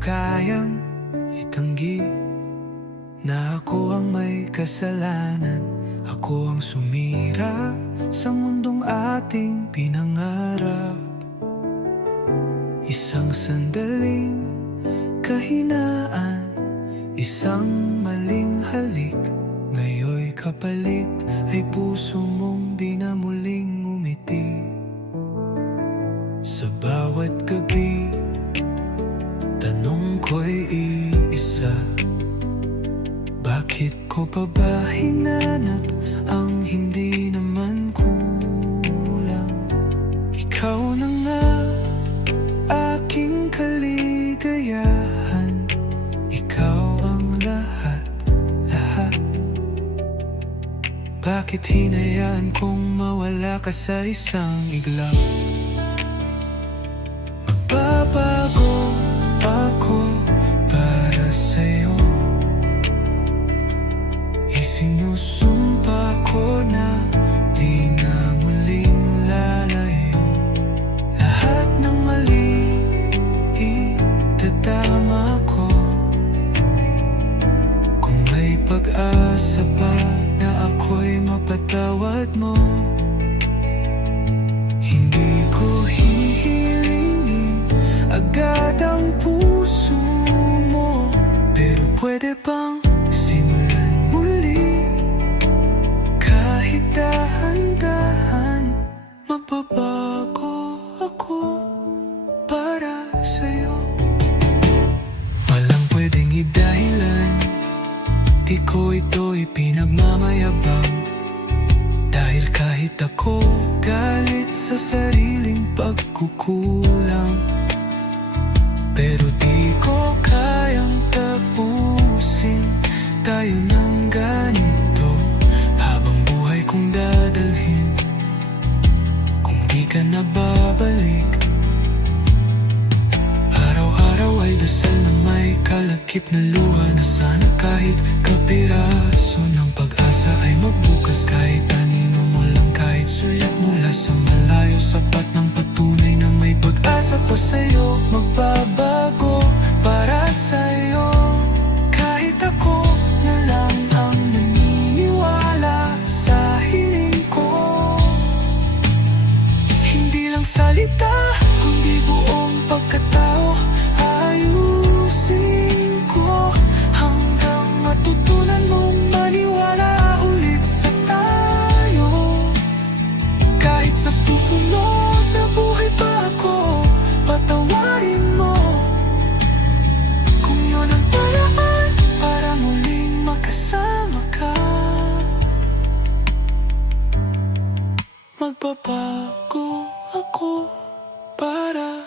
kayang itanggi Na ako ang may kasalanan. Ako ang sumira sa mundong ating pinangarap. Isang sandaling kahinaan Isang maling halik. Ngayon'y kapalit Ay puso mong ko pa ba hinanap Ang hindi naman kulang? Ikaw na nga Aking kaligayahan. Ikaw ang lahat, lahat. Bakit hinayaan kong mawala ka sa isang iglap pag-asa pa na ako'y mapatawad mo? Hindi ko hihilingin agad ang puso mo Pero pwede bang Di ko ito ipinagmamayabang Dahil kahit ako galit sa sariling pagkukulang. Pero di ko kayang tapusin. Tayo ng ganito Habang buhay kong dadalhin. Kung di ka na babalik Araw-araw ay dasal na may kalakip na luha Na sana kahit kapiraso ng pag-asa ay magbukas. Kahit anino mo lang kahit sulat mula sa malayo Sapat ng patunay na may pag-asa pa sa'yo. Magbabago para sa'yo. Kahit ako na lang ang naniniwala sa hiling ko. Hindi lang salita, kundi buong pagkatao sa susunod na buhay pa ako, patawarin mo. Kung yun ang paraan para muling makasama ka. Magbabago ako para